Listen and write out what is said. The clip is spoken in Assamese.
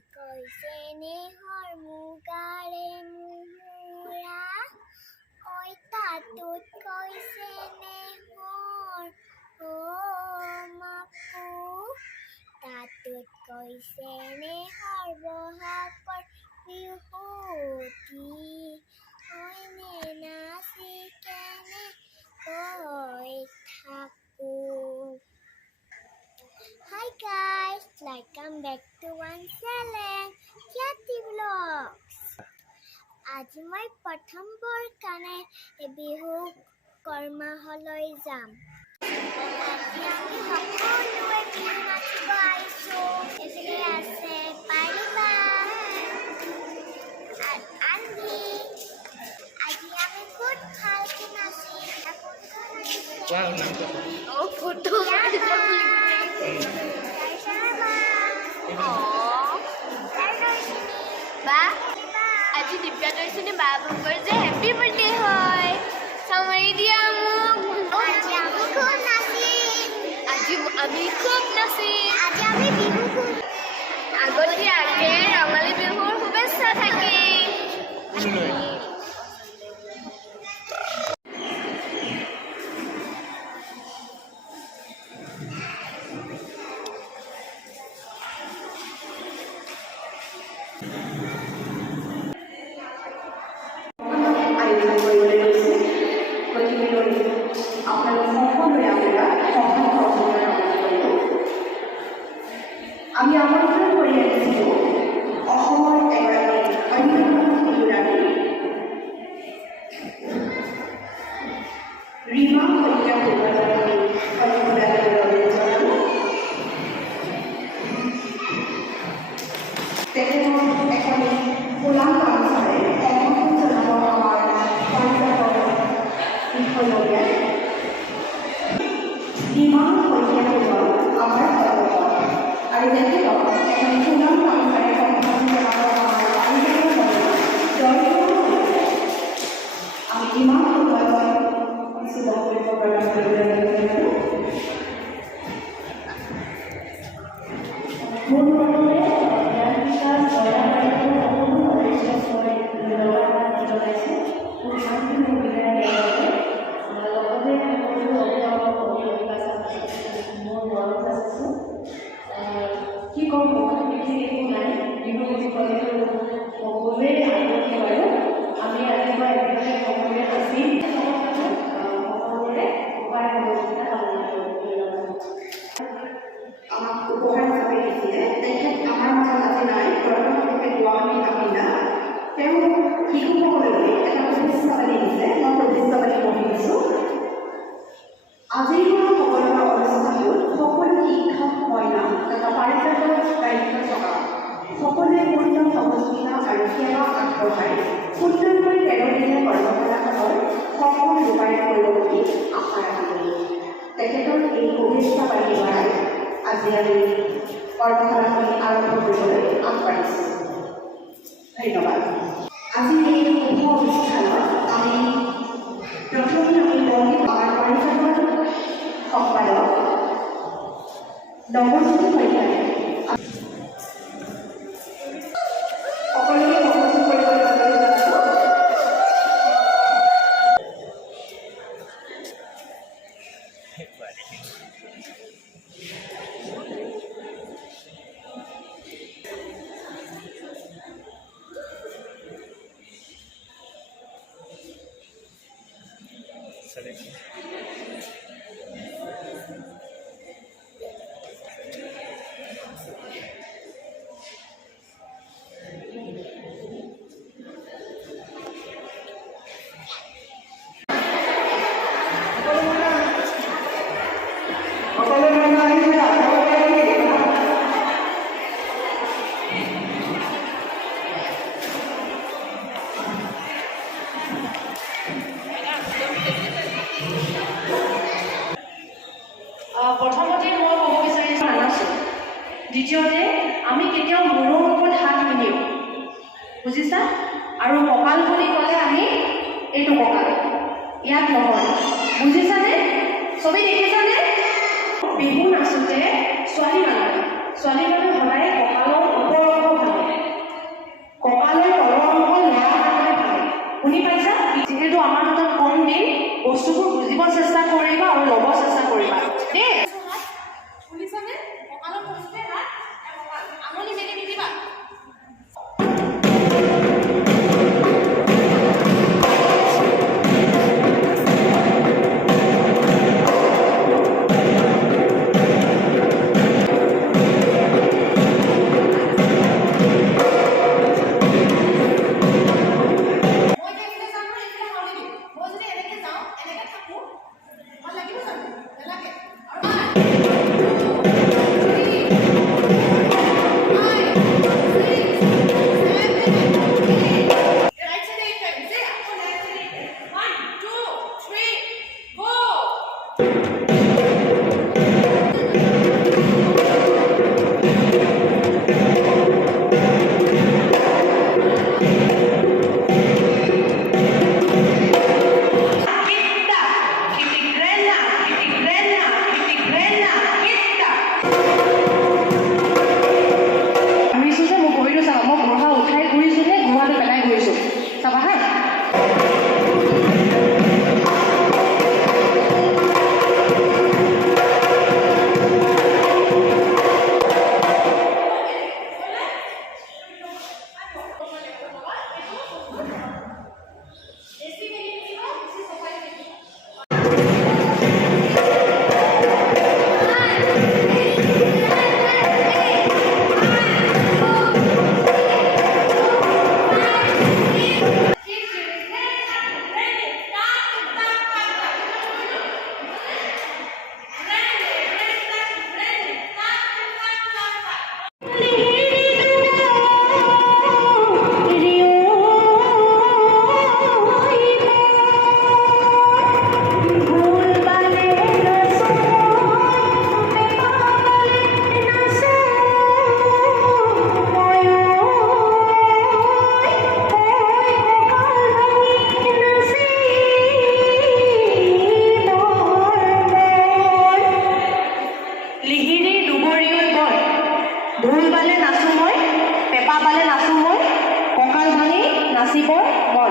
কৈছে নেহৰ মুগাৰে মুহুৰা ঐ তাতোত কৈছে নেহৰ মাকো তাতোত কৈছে নেহৰ বহাগৰ বিহুতি ঐনে নাচি কেনে কৈ থাকো। Hi guys, welcome back to one channel, Kyati Vlogs. আজি মই প্ৰথমবাৰ কাৰণে বিহু কৰ্মশালালৈ যাম। আজি আমি সকলোৱে বিহু নাচিব আহিছোঁ। এইফালে আছে পাৰিবা আন্টি। আজি আমি বহুত ভালকৈ নাচিম। ফটো আজি দিব্যা তৈছনী বা ভংকৰ যে হেপী বাৰ্থডে হয় চামাৰি দিয়া মোক। আজি আমি খুব নাচিম। আজি আমি খুব নাচিম। আজি আমি বিহু খুব আগতীয়াকৈ ৰঙালী বিহুৰ শুভেচ্ছা থাকিল। আমি আমন্ত্ৰণ কৰি আহিছিলোঁ অসমৰ এগৰাকী অন্যতম শিশুৰাণী ৰীমা শইকীয়া তেখেতৰ এখনি গোলাম গামোচাৰে সমৰ্থন জনাব আমাৰ পঞ্চায়তৰ বিষয়ববীয়া ৰীমা শইকীয়া আমাৰ আৰু তেখেতক এখন সুনাম গামোচাৰে সমৰ্থন জনাব আমাৰ আমি ইমান সুন্দৰকৈ কিছু বক্তব্য প্ৰদান কৰিবলৈ মোৰ মনলৈ জ্ঞান বিকাশ জনাইছে মোৰ ইমানখিনি সুবিধা লগতে মোৰ মনত আছোঁ কি ক'ম বিশেষ একো নাই বিহু বুলি ক'লে সকলোৱে আগ্ৰহী বাৰু আমি ৰাতিপুৱা একেলগে সকলোৱে নাচি সকলোৰে উপায় সহযোগিতা কামনা কৰিব। আমাক উপহাৰ হিচাপে দিছিলে তেখেত আমাৰ মাজত আজি নাই বৰ্তমান তেখেত গুৱাহাটী আহিলা তেওঁ শিশুসকললৈ এটা প্ৰতিষ্ঠাবাদী দিছে মই প্ৰতিষ্ঠাবাদী পঢ়ি দিছোঁ। আজিৰ পৰা সকলোৰে অনুষ্ঠানটোত সকলো শিক্ষক মহিলা তথা পাৰিজাতৰ দায়িত্ব থকা সকলোৱে পূৰ্ণ সহযোগিতা আৰু সেৱা আগবঢ়াই সুন্দৰকৈ 13 দিনীয়া কৰ্মশালাখনৰ সফল ৰূপায়ণ কৰিব বুলি আশা ৰাখিলোঁ। তেখেতৰ এই শুভেচ্ছাবাদী দ্বাৰাই আজি আমি কৰ্মশালাখনি আৰম্ভ কৰিবলৈ আগবাঢ়িছোঁ। ধন্যবাদ। আজি এই শুভ অনুষ্ঠানত আমি প্ৰথমে আমাৰ পাৰিজাতৰ সম্পাদক নৱজ্যোতি শইকীয়াই সকলোকে সহযোগ কৰিবলৈ প্ৰথমতে মই ক'ব বিচাৰিছোঁ নানাচোঁ। দ্বিতীয়তে আমি কেতিয়াও মূৰৰ ওপৰত হাত নিদিওঁ বুজিছা। আৰু কঁকাল বুলি ক'লে আমি এইটো কঁকাল ইয়াত নহয় বুজিছানে। ছবি দেখিছানে? বিহু নাচোঁতে ছোৱালী মানুহে সদায় কঁকালৰ ওপৰৰ অংশ ভাল নাচো মই, পেপা পালে নাচো মই, কঁকাল ভাঙি নাচিব মন।